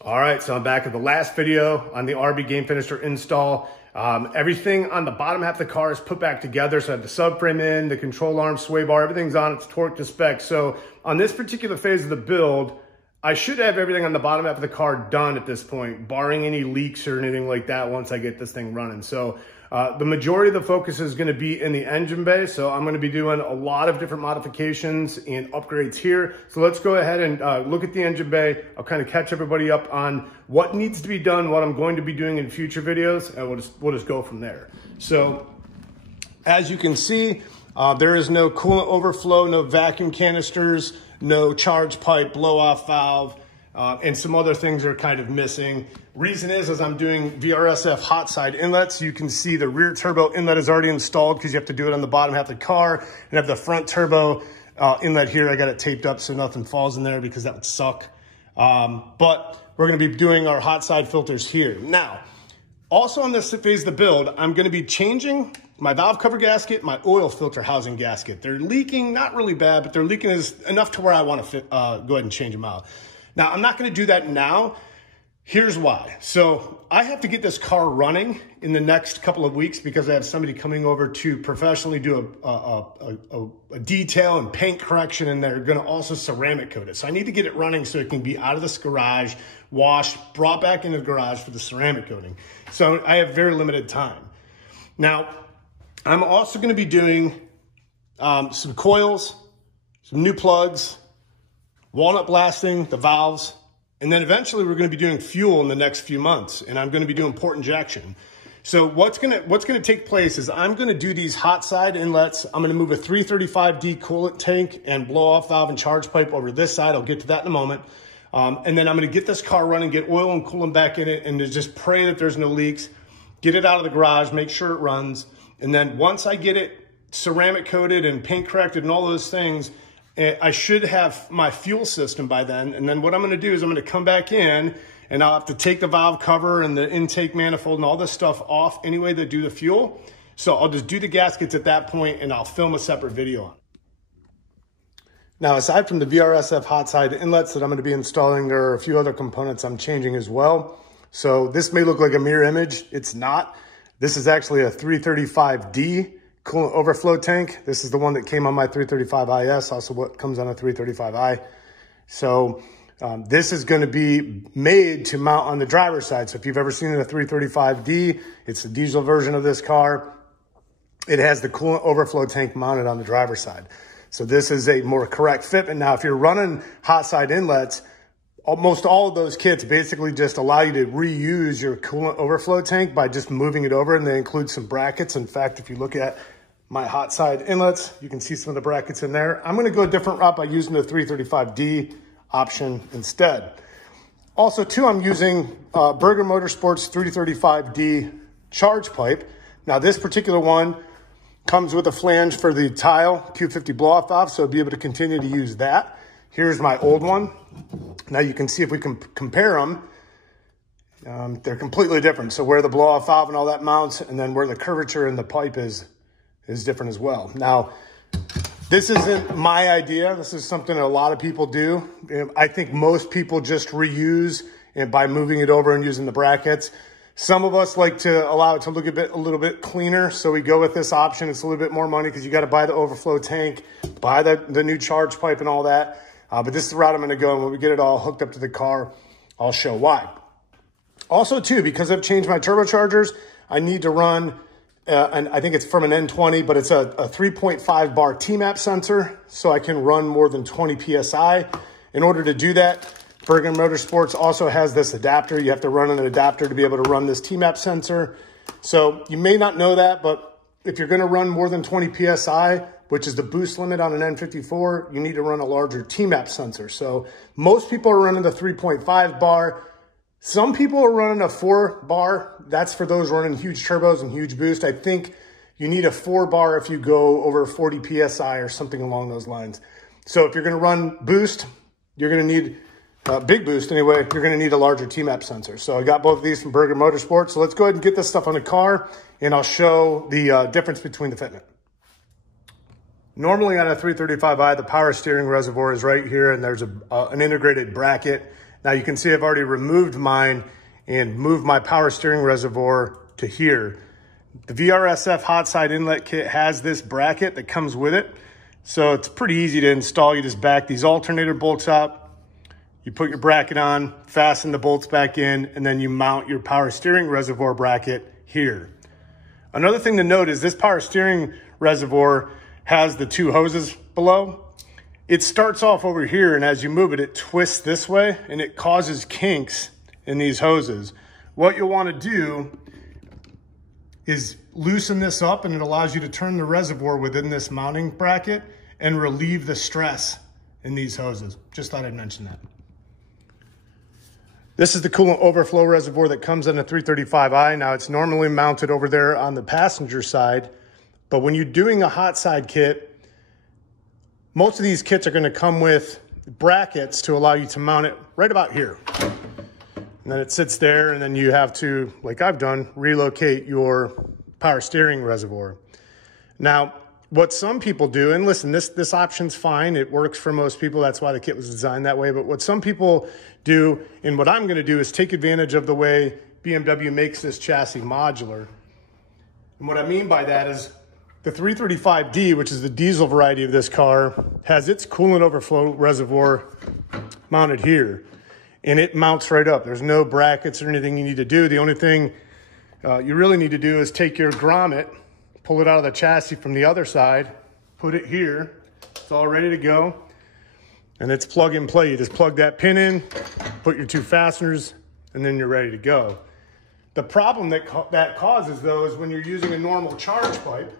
All right, so I'm back at the last video on the RB Game Finisher install. Everything on the bottom half of the car is put back together. So I have the subframe in, the control arm, sway bar, everything's on, it's torqued to spec. So on this particular phase of the build, I should have everything on the bottom half of the car done at this point, barring any leaks or anything like that once I get this thing running. So the majority of the focus is gonna be in the engine bay. So I'm gonna be doing a lot of different modifications and upgrades here. So let's go ahead and look at the engine bay. I'll kind of catch everybody up on what needs to be done, what I'm going to be doing in future videos, and we'll just go from there. So as you can see, there is no coolant overflow, no vacuum canisters, no charge pipe, blow off valve, and some other things are kind of missing. Reason is, as I'm doing VRSF hot side inlets, you can see the rear turbo inlet is already installed because you have to do it on the bottom half of the car, and have the front turbo inlet here. I got it taped up so nothing falls in there because that would suck. But we're gonna be doing our hot side filters here. Now, also on this phase of the build, I'm gonna be changing my valve cover gasket, my oil filter housing gasket. They're leaking, not really bad, but they're leaking enough to where I wanna go ahead and change them out. Now, I'm not gonna do that now. Here's why. So I have to get this car running in the next couple of weeks because I have somebody coming over to professionally do a detail and paint correction, and they're gonna also ceramic coat it. So I need to get it running so it can be out of this garage, washed, brought back into the garage for the ceramic coating. So I have very limited time. Now, I'm also gonna be doing some coils, some new plugs, walnut blasting, the valves, and then eventually we're gonna be doing fuel in the next few months, and I'm gonna be doing port injection. So what's gonna take place is I'm gonna do these hot side inlets. I'm gonna move a 335D coolant tank and blow off valve and charge pipe over this side. I'll get to that in a moment. And then I'm gonna get this car running, get oil and coolant back in it, and just pray that there's no leaks, get it out of the garage, make sure it runs. And then once I get it ceramic coated and paint corrected and all those things, I should have my fuel system by then. And then what I'm gonna do is I'm gonna come back in and I'll have to take the valve cover and the intake manifold and all this stuff off anyway to do the fuel. So I'll just do the gaskets at that point and I'll film a separate video on. Now, aside from the VRSF hot side inlets that I'm gonna be installing, there are a few other components I'm changing as well. So this may look like a mirror image, it's not. This is actually a 335D coolant overflow tank. This is the one that came on my 335IS, also what comes on a 335i. So this is gonna be made to mount on the driver's side. So if you've ever seen a 335D, it's the diesel version of this car. It has the coolant overflow tank mounted on the driver's side. So this is a more correct fit. And now if you're running hot side inlets, almost all of those kits basically just allow you to reuse your coolant overflow tank by just moving it over, and they include some brackets. In fact, if you look at my hot side inlets, you can see some of the brackets in there. I'm gonna go a different route by using the 335D option instead. Also too, I'm using Berger Motorsports 335D charge pipe. Now this particular one comes with a flange for the tile Q50 blow-off valve, so I'll be able to continue to use that. Here's my old one. Now you can see if we can compare them, they're completely different. So where the blow-off valve and all that mounts, and then where the curvature in the pipe is different as well. Now, this isn't my idea. This is something that a lot of people do. I think most people just reuse and by moving it over and using the brackets. Some of us like to allow it to look a little bit cleaner, so we go with this option. It's a little bit more money because you got to buy the overflow tank, buy the new charge pipe and all that. But this is the route I'm going to go, and when we get it all hooked up to the car, I'll show why. Also, too, because I've changed my turbochargers, I need to run, and I think it's from an N20, but it's a 3.5 bar TMAP sensor, so I can run more than 20 PSI. In order to do that, Berger Motorsports also has this adapter. You have to run an adapter to be able to run this TMAP sensor. So you may not know that, but if you're going to run more than 20 PSI, which is the boost limit on an N54, you need to run a larger TMAP sensor. So most people are running the 3.5 bar. Some people are running a 4 bar. That's for those running huge turbos and huge boost. I think you need a 4 bar if you go over 40 PSI or something along those lines. So if you're gonna run boost, you're gonna need big boost anyway, you're gonna need a larger TMAP sensor. So I got both of these from Berger Motorsports. So let's go ahead and get this stuff on the car, and I'll show the difference between the fitment. Normally on a 335i, the power steering reservoir is right here, and there's an integrated bracket Now you can see I've already removed mine and moved my power steering reservoir to here. The VRSF hot side inlet kit has this bracket that comes with it. So it's pretty easy to install. You just back these alternator bolts up, you put your bracket on, fasten the bolts back in, and then you mount your power steering reservoir bracket here. Another thing to note is this power steering reservoir has the two hoses below. It starts off over here, and as you move it, it twists this way and it causes kinks in these hoses. What you'll want to do is loosen this up, and it allows you to turn the reservoir within this mounting bracket and relieve the stress in these hoses. Just thought I'd mention that. This is the coolant overflow reservoir that comes on a 335i. Now it's normally mounted over there on the passenger side, but when you're doing a hot side kit, most of these kits are going to come with brackets to allow you to mount it right about here. And then it sits there, and then you have to, like I've done, relocate your power steering reservoir. Now, what some people do, and listen, this option's fine. It works for most people. That's why the kit was designed that way. But what some people do, and what I'm going to do, is take advantage of the way BMW makes this chassis modular. And what I mean by that is the 335D, which is the diesel variety of this car, has its coolant overflow reservoir mounted here. And it mounts right up. There's no brackets or anything you need to do. The only thing you really need to do is take your grommet, pull it out of the chassis from the other side, put it here. It's all ready to go. And it's plug and play. You just plug that pin in, put your two fasteners, and then you're ready to go. The problem that causes, though, is when you're using a normal charge pipe,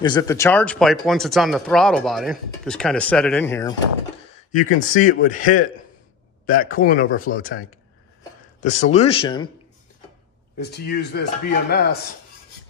is that the charge pipe, once it's on the throttle body, just kind of set it in here, you can see it would hit that coolant overflow tank. The solution is to use this BMS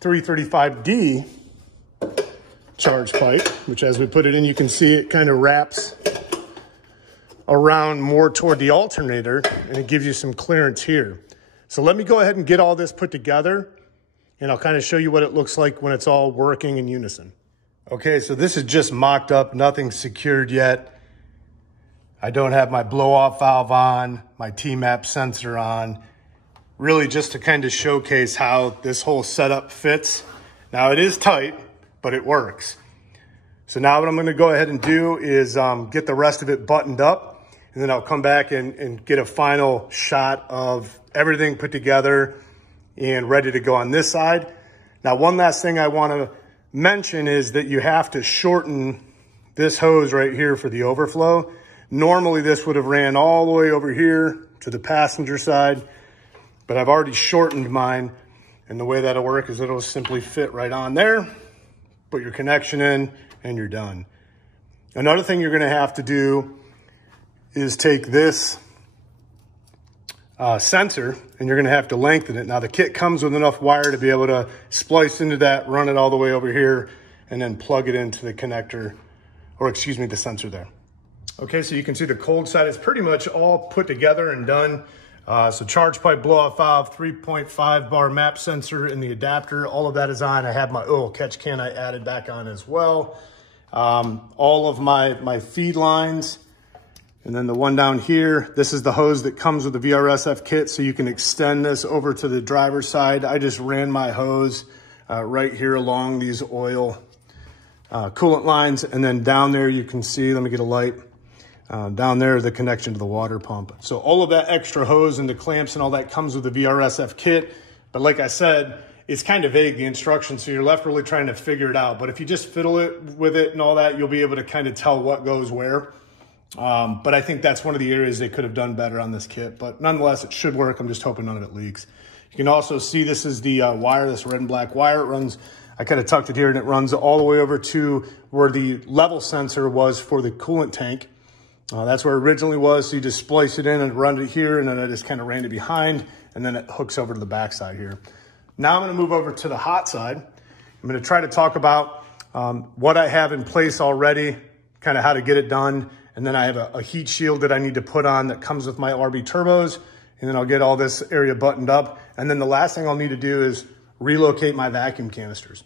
335D charge pipe, which as we put it in, you can see it kind of wraps around more toward the alternator, and it gives you some clearance here. So let me go ahead and get all this put together, and I'll kind of show you what it looks like when it's all working in unison. Okay, so this is just mocked up, nothing secured yet. I don't have my blow-off valve on, my T-MAP sensor on, really just to kind of showcase how this whole setup fits. Now it is tight, but it works. So now what I'm gonna go ahead and do is get the rest of it buttoned up, and then I'll come back and get a final shot of everything put together and ready to go on this side. Now, one last thing I wanna mention is that you have to shorten this hose right here for the overflow. Normally this would have ran all the way over here to the passenger side, but I've already shortened mine, and the way that'll work is it'll simply fit right on there, put your connection in, and you're done. Another thing you're gonna have to do is take this sensor, and you're gonna have to lengthen it. Now the kit comes with enough wire to be able to splice into that, run it all the way over here, and then plug it into the connector, or excuse me, the sensor there. Okay, so you can see the cold side is pretty much all put together and done. So charge pipe, blow-off valve, 3.5 bar map sensor in the adapter, all of that is on. I have my oil catch can I added back on as well. All of my feed lines, and then the one down here, this is the hose that comes with the VRSF kit, so you can extend this over to the driver's side. I just ran my hose right here along these oil coolant lines, and then down there you can see, let me get a light, down there, the connection to the water pump. So all of that extra hose and the clamps and all that comes with the VRSF kit. But like I said, it's kind of vague, the instructions, so you're left really trying to figure it out. But if you just fiddle it with it and all that, you'll be able to kind of tell what goes where. But I think that's one of the areas they could have done better on this kit. But nonetheless, it should work. I'm just hoping none of it leaks. You can also see this is the wire, this red and black wire. It runs, I kind of tucked it here, and it runs all the way over to where the level sensor was for the coolant tank. That's where it originally was, so you just splice it in and run it here, and then I just kind of ran it behind, and then it hooks over to the back side here. Now I'm gonna move over to the hot side. I'm gonna try to talk about what I have in place already, kind of how to get it done, and then I have a heat shield that I need to put on that comes with my RB turbos, and then I'll get all this area buttoned up, and then the last thing I'll need to do is relocate my vacuum canisters.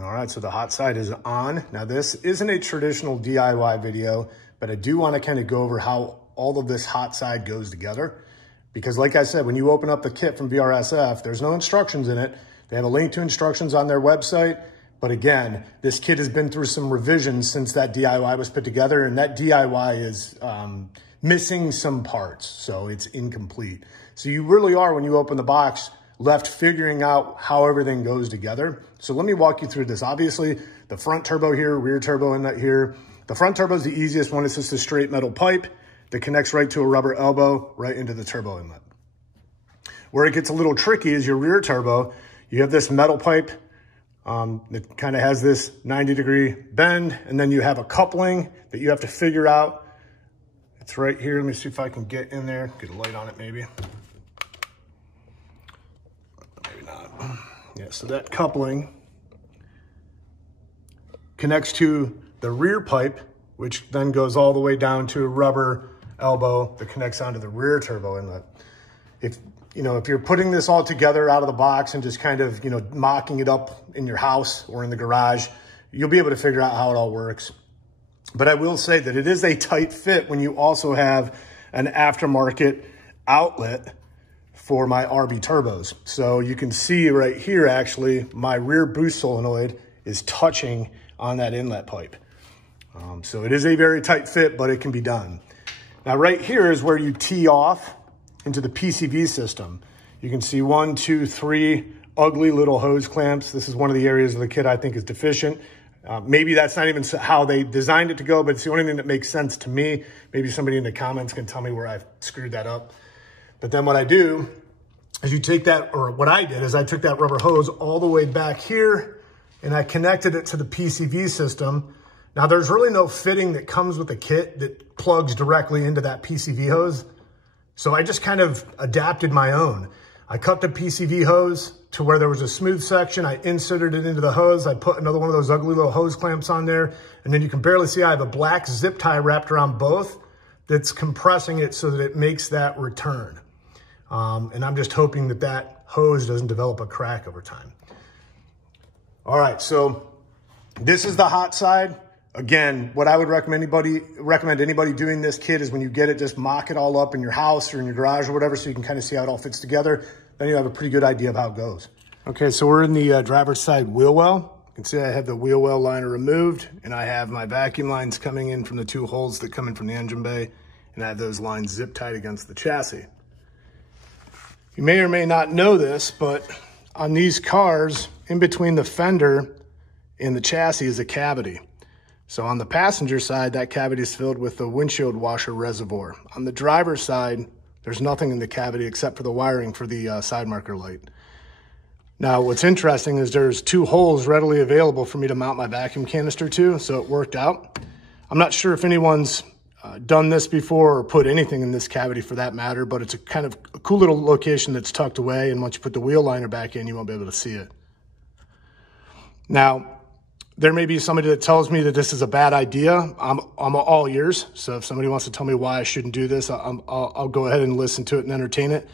All right, so the hot side is on. Now this isn't a traditional DIY video, but I do want to kind of go over how all of this hot side goes together. Because like I said, when you open up the kit from BRSF, there's no instructions in it. They have a link to instructions on their website. But again, this kit has been through some revisions since that DIY was put together, and that DIY is missing some parts, so it's incomplete. So you really are, when you open the box, left figuring out how everything goes together. So let me walk you through this. Obviously, the front turbo here, rear turbo inlet here. The front turbo is the easiest one. It's just a straight metal pipe that connects right to a rubber elbow right into the turbo inlet. Where it gets a little tricky is your rear turbo. You have this metal pipe that kind of has this 90-degree bend, and then you have a coupling that you have to figure out. It's right here. Let me see if I can get in there, get a light on it maybe. Maybe not. Yeah, so that coupling connects to the rear pipe, which then goes all the way down to a rubber elbow that connects onto the rear turbo inlet. If you're putting this all together out of the box and just kind of, mocking it up in your house or in the garage, you'll be able to figure out how it all works. But I will say that it is a tight fit when you also have an aftermarket outlet for my RB turbos. So you can see right here, actually, my rear boost solenoid is touching on that inlet pipe. So it is a very tight fit, but it can be done. Now right here is where you tee off into the PCV system. You can see 1, 2, 3 ugly little hose clamps. This is one of the areas of the kit I think is deficient. Maybe that's not even how they designed it to go, but it's the only thing that makes sense to me. Maybe somebody in the comments can tell me where I've screwed that up. But then what I do is what I did is I took that rubber hose all the way back here and I connected it to the PCV system. Now there's really no fitting that comes with the kit that plugs directly into that PCV hose. So I just kind of adapted my own. I cut the PCV hose to where there was a smooth section. I inserted it into the hose. I put another one of those ugly little hose clamps on there. And then you can barely see I have a black zip tie wrapped around both that's compressing it so that it makes that return. And I'm just hoping that that hose doesn't develop a crack over time. All right, so this is the hot side. Again, what I would recommend anybody doing this kit is when you get it, just mock it all up in your house or in your garage or whatever so you can kind of see how it all fits together. Then you have a pretty good idea of how it goes. Okay, so we're in the driver's side wheel well. You can see I have the wheel well liner removed, and I have my vacuum lines coming in from the 2 holes that come in from the engine bay, and I have those lines zip tied against the chassis. You may or may not know this, but on these cars, in between the fender and the chassis is a cavity. So on the passenger side, that cavity is filled with the windshield washer reservoir. On the driver's side, there's nothing in the cavity except for the wiring for the side marker light. Now, what's interesting is there's 2 holes readily available for me to mount my vacuum canister to, so it worked out. I'm not sure if anyone's done this before or put anything in this cavity for that matter, but it's a kind of a cool little location that's tucked away, and once you put the wheel liner back in, you won't be able to see it. Now, there may be somebody that tells me that this is a bad idea. I'm all ears. So if somebody wants to tell me why I shouldn't do this, I'll go ahead and listen to it and entertain it.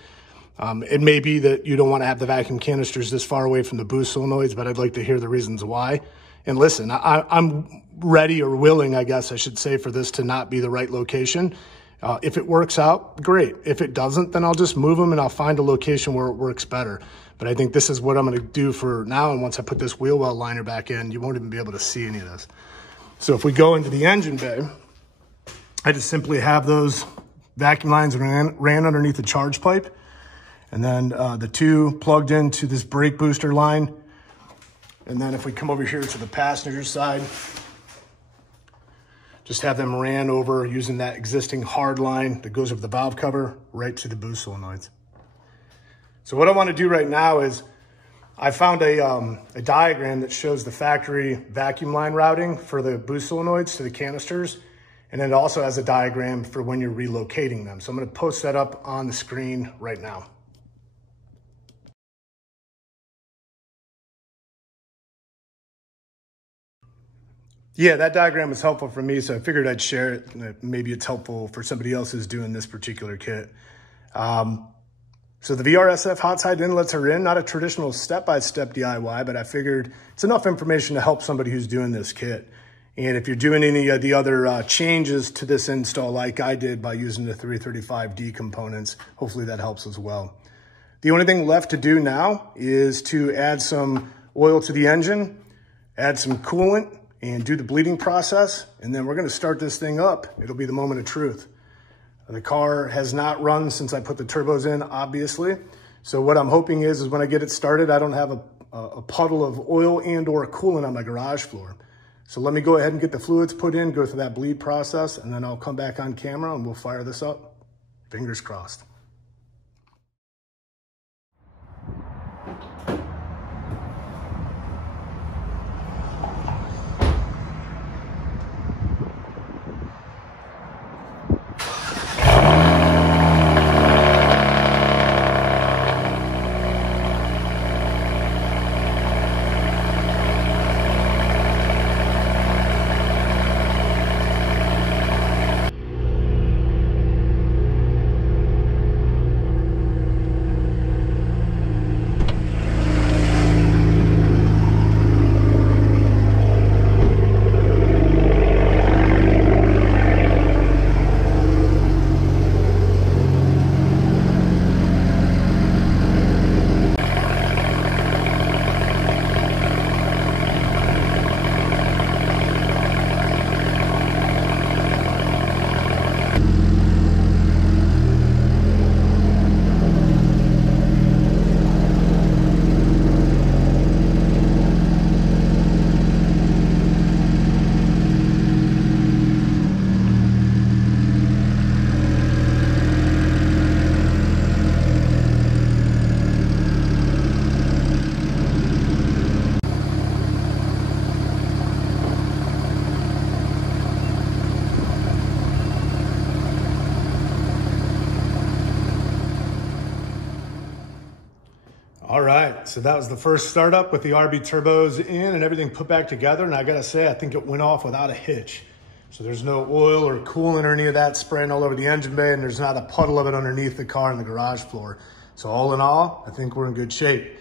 It may be that you don't want to have the vacuum canisters this far away from the boost solenoids, but I'd like to hear the reasons why. And listen, I'm ready or willing, I guess I should say, for this to not be the right location. If it works out, great. If it doesn't, then I'll just move them and I'll find a location where it works better. But I think this is what I'm going to do for now. And once I put this wheel well liner back in, you won't even be able to see any of this. So if we go into the engine bay, I just simply have those vacuum lines ran underneath the charge pipe. And then the 2 plugged into this brake booster line. And then if we come over here to the passenger side, just have them ran over using that existing hard line that goes over the valve cover right to the boost solenoids. So what I want to do right now is I found a diagram that shows the factory vacuum line routing for the boost solenoids to the canisters. And it also has a diagram for when you're relocating them. So I'm going to post that up on the screen right now. Yeah, that diagram was helpful for me, so I figured I'd share it. Maybe it's helpful for somebody else who's doing this particular kit. So the VRSF hot side inlets are in, not a traditional step-by-step DIY, but I figured it's enough information to help somebody who's doing this kit. And if you're doing any of the other changes to this install like I did by using the 335D components, hopefully that helps as well. The only thing left to do now is to add some oil to the engine, add some coolant, and do the bleeding process. And then we're gonna start this thing up. It'll be the moment of truth. The car has not run since I put the turbos in, obviously. So what I'm hoping is when I get it started, I don't have a puddle of oil and or coolant on my garage floor. So let me go ahead and get the fluids put in, go through that bleed process, and then I'll come back on camera and we'll fire this up. Fingers crossed. All right, so that was the first startup with the RB turbos in and everything put back together. And I gotta say, I think it went off without a hitch. So there's no oil or coolant or any of that spraying all over the engine bay, and there's not a puddle of it underneath the car on the garage floor. So all in all, I think we're in good shape.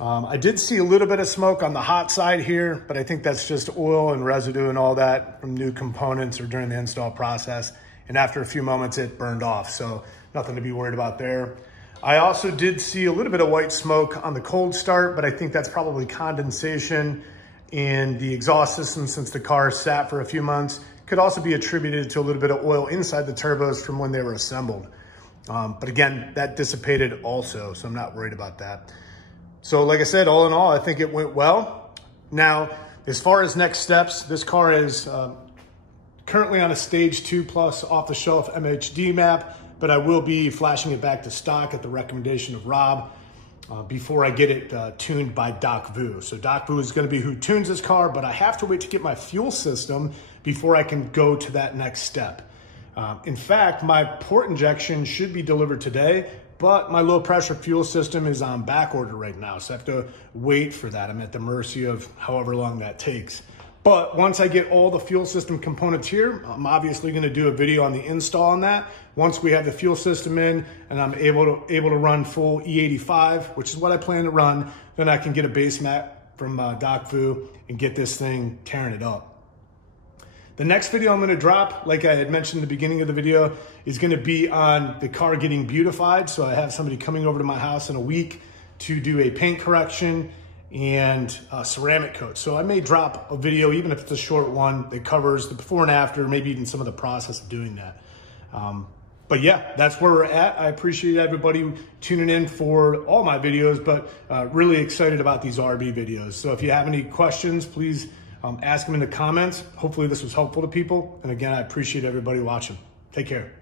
I did see a little bit of smoke on the hot side here, but I think that's just oil and residue and all that from new components or during the install process. And after a few moments, it burned off. So nothing to be worried about there. I also did see a little bit of white smoke on the cold start, but I think that's probably condensation in the exhaust system since the car sat for a few months. Could also be attributed to a little bit of oil inside the turbos from when they were assembled. But again, that dissipated also, so I'm not worried about that. So like I said, all in all, I think it went well. Now, as far as next steps, this car is currently on a stage 2+ off-the-shelf MHD map, but I will be flashing it back to stock at the recommendation of Rob before I get it tuned by Doc Vu. So Doc Vu is gonna be who tunes this car, but I have to wait to get my fuel system before I can go to that next step. In fact, my port injection should be delivered today, but my low pressure fuel system is on back order right now. So I have to wait for that. I'm at the mercy of however long that takes. But once I get all the fuel system components here, I'm obviously gonna do a video on the install on that. Once we have the fuel system in and I'm able to run full E85, which is what I plan to run, then I can get a base map from Doc Vu and get this thing tearing it up. The next video I'm gonna drop, like I had mentioned in the beginning of the video, is gonna be on the car getting beautified. So I have somebody coming over to my house in a week to do a paint correction and ceramic coat. So I may drop a video, even if it's a short one, that covers the before and after, maybe even some of the process of doing that. But yeah, that's where we're at. I appreciate everybody tuning in for all my videos, but really excited about these RB videos. So if you have any questions, please ask them in the comments. Hopefully this was helpful to people. And again, I appreciate everybody watching. Take care.